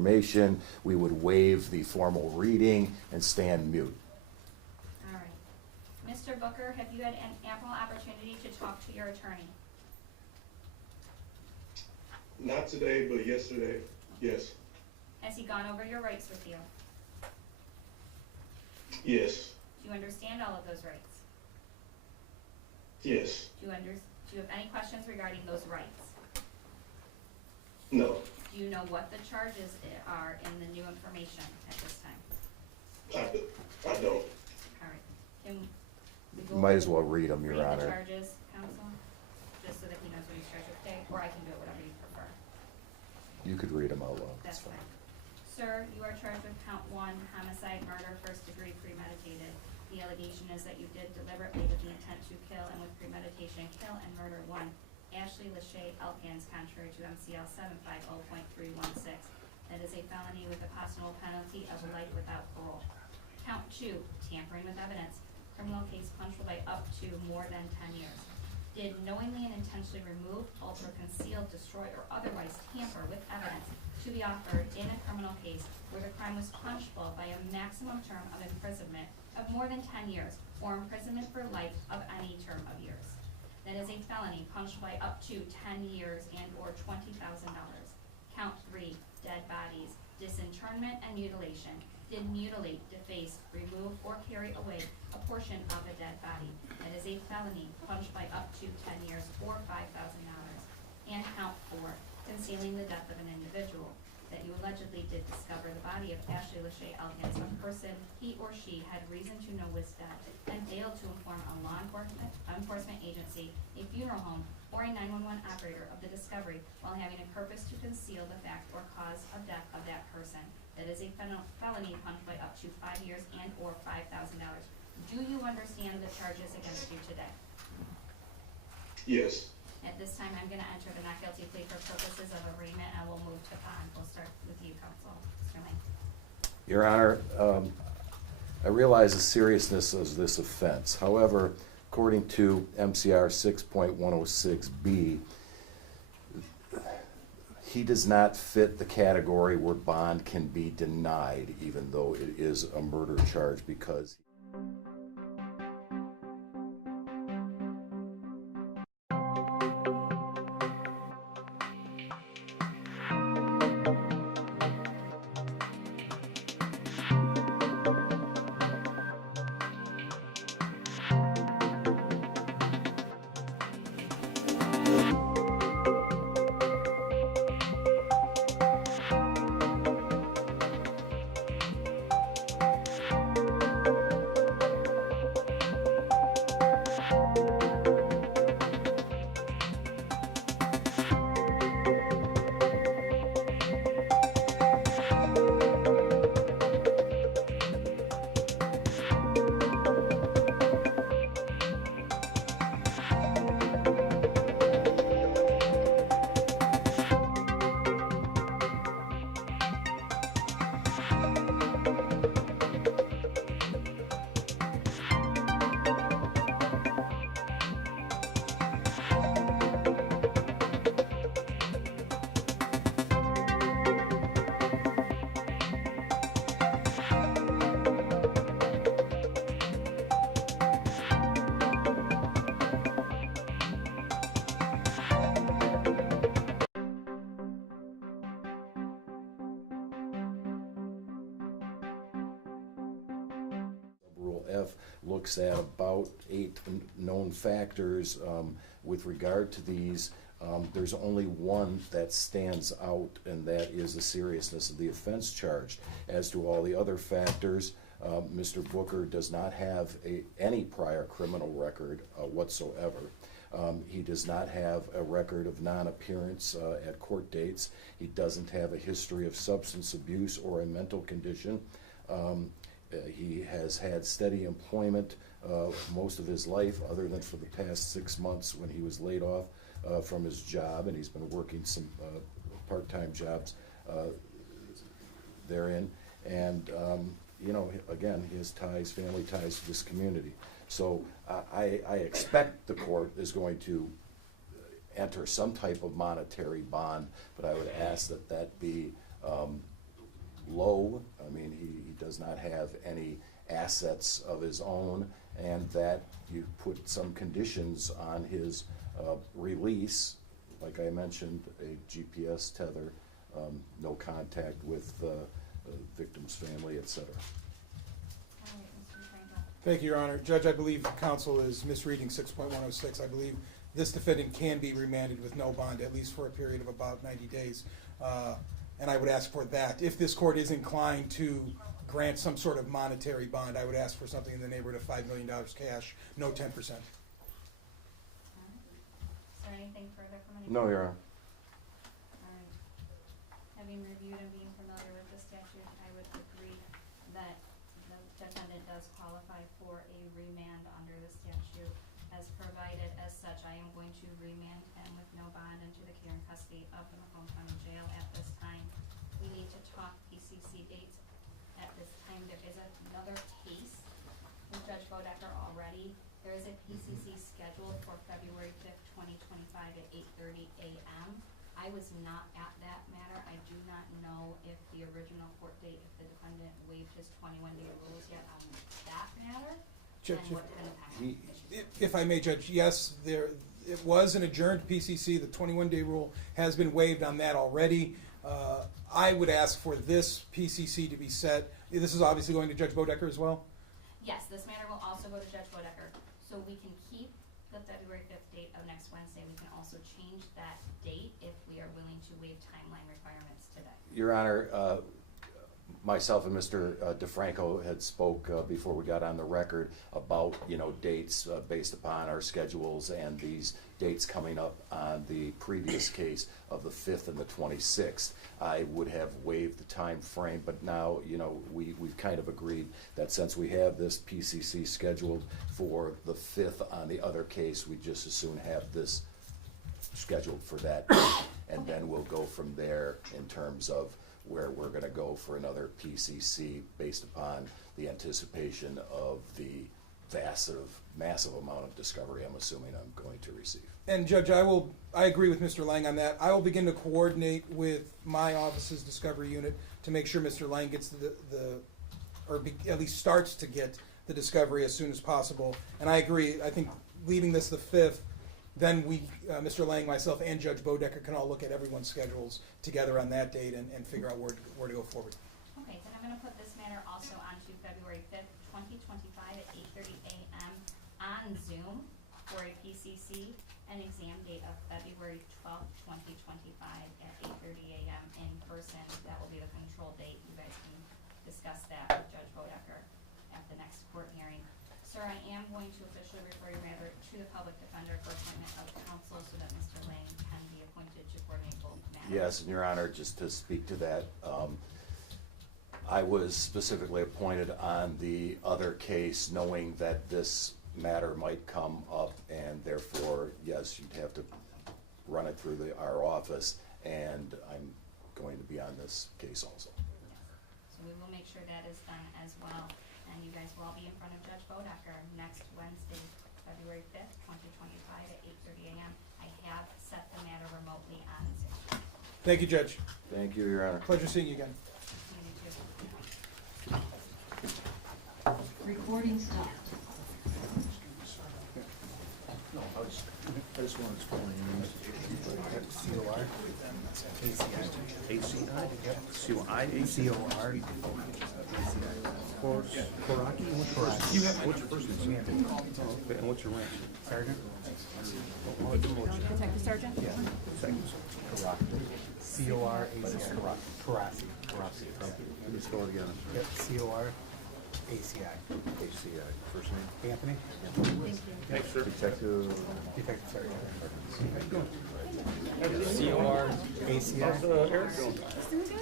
information, we would waive the formal reading and stand mute. All right. Mr. Booker, have you had an ample opportunity to talk to your attorney? Not today, but yesterday, yes. Has he gone over your rights with you? Yes. Do you understand all of those rights? Yes. Do you have any questions regarding those rights? No. Do you know what the charges are in the new information at this time? I don't. All right. Can we go Might as well read them, Your read the Honor. charges, counsel? Just so that he knows what he's charged with today, or I can do it, whatever you prefer. You could read them out loud. That's fine. Sir, you are charged with count 1, homicide, murder, first degree, premeditated. The allegation is that you did deliberately with the intent to kill and with premeditation kill and murder 1 Ashley Elkins, contrary to MCL 750.316. That is a felony with a possible penalty of life without parole. Count 2, tampering with evidence. Criminal case punishable by up to more than 10 years. Did knowingly and intentionally remove, alter, conceal, destroy, or otherwise tamper with evidence to be offered in a criminal case where the crime was punishable by a maximum term of imprisonment of more than 10 years or imprisonment for life of any term of years. That is a felony punishable by up to 10 years and or $20,000. Count 3, dead bodies, disinterment and mutilation. Did mutilate, deface, remove, or carry away a portion of a dead body. That is a felony punished by up to 10 years or $5,000. And count 4, concealing the death of an individual. That you allegedly did discover the body of Ashley Elkins, a person he or she had reason to know was dead, and failed to inform a law enforcement agency, a funeral home, or a 911 operator of the discovery while having a purpose to conceal the fact or cause of death of that person. That is a felony punished by up to 5 years and or $5,000. Do you understand the charges against you today? Yes. At this time, I'm going to enter the not guilty plea for purposes of arraignment, and we'll move to bond. We'll start with you, counsel. Mr. Lane. Your Honor, I realize the seriousness of this offense. However, according to MCR 6.106B, he does not fit the category where bond can be denied, even though it is a murder charge, because Rule F looks at about 8 known factors with regard to these. There's only one that stands out, and that is the seriousness of the offense charged. As to all the other factors, Mr. Booker does not have any prior criminal record whatsoever. He does not have a record of non-appearance at court dates. He doesn't have a history of substance abuse or a mental condition. He has had steady employment most of his life, other than for the past 6 months when he was laid off from his job, and he's been working some part-time jobs therein. And you know, again, his ties, family ties to this community. So I expect the court is going to enter some type of monetary bond, but I would ask that that be low. I mean, he does not have any assets of his own, and that you put some conditions on his release, like I mentioned, a GPS tether, no contact with the victim's family, etc. All right, Mr. DeFranco. Thank you, Your Honor. Judge, I believe counsel is misreading 6.106. I believe this defendant can be remanded with no bond, at least for a period of about 90 days. And I would ask for that. If this court is inclined to grant some sort of monetary bond, I would ask for something in the neighborhood of $5 million cash, no 10%. All right. Is there anything further from anyone? No, Your Honor. All right. Having reviewed and being familiar with the statute, I would agree that the defendant does qualify for a remand under the statute. As provided as such, I am going to remand him with no bond into the care and custody of the Macomb County Jail at this time. We need to talk PCC dates at this time. There is another case with Judge Bodecker already. There is a PCC scheduled for February 5th, 2025 at 8:30 a.m. I was not at that matter. I do not know if the original court date, if the defendant waived his 21-day rules yet on that matter, Judge, and what kind of action. if I may, Judge, yes, it was an adjourned PCC. The 21-day rule has been waived on that already. I would ask for this PCC to be set. This is obviously going to Judge Bodecker as well? Yes, this matter will also go to Judge Bodecker. So we can keep the February 5th date of next Wednesday. We can also change that date if we are willing to waive timeline requirements today. Your Honor, myself and Mr. DeFranco had spoke before we got on the record about, dates based upon our schedules and these dates coming up on the previous case of the 5th and the 26th. I would have waived the time frame, but now, we've kind of agreed that since we have this PCC scheduled for the 5th on the other case, we just as soon have this scheduled for that date, and then we'll go from there in terms of where we're going to go for another PCC based upon the anticipation of the massive amount of discovery I'm assuming I'm going to receive. And Judge, I agree with Mr. Lang on that. I will begin to coordinate with my office's discovery unit to make sure Mr. Lang gets at least starts to get the discovery as soon as possible. And I agree. I think leaving this the 5th, then we, Mr. Lang, myself, and Judge Bodecker can all look at everyone's schedules together on that date and figure out where to go forward. Okay, then I'm going to put this matter also onto February 5th, 2025 at 8:30 a.m. on Zoom for a PCC, an exam date of February 12th, 2025 at 8:30 a.m. in person. That will be the control date. You guys can discuss that with Judge Bodecker at the next court hearing. Sir, I am going to officially refer your matter to the public defender for appointment of counsel so that Mr. Lang can be appointed to coordinate both matters. Yes, and Your Honor, just to speak to that, I was specifically appointed on the other case knowing that this matter might come up, and therefore, yes, you'd have to run it through our office, and I'm going to be on this case also. So we will make sure that is done as well. And you guys will all be in front of Judge Bodecker next Wednesday, February 5th, 2025 at 8:30 a.m. I have set the matter remotely on Zoom. Thank you, Judge. Thank you, Your Honor. Pleasure seeing you again. You too. Recording stopped. No, I just want to explain. COR? ACI? COI? Koraki? What's your first name? Okay, and what's your rank? Sergeant? Detective Sergeant? Yeah. Second. Koraki. C-O-R-A-C-I. Karasi. Let me spell it again. Yep, C-O-R-A-C-I. A-C-I. First name? Anthony? Thank you. Thanks, sir. Detective Sergeant. How you doing? C-O-R-A-C-I. Eric? Doing good?